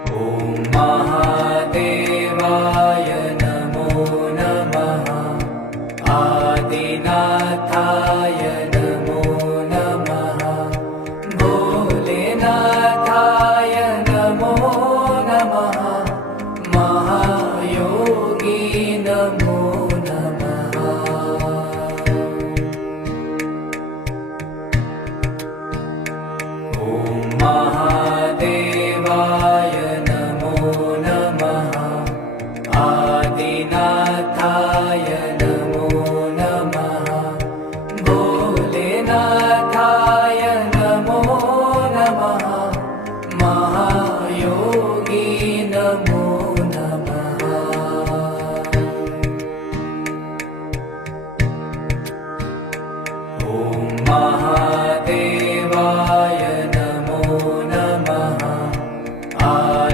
ॐ महादेवाय नमो नमः। आदिनाथाय नमो नमः। भोलेनाथाय नमो नमः। महायोगी नमो नमः। ॐ महादेवाय नमो नमः। आदिनाथाय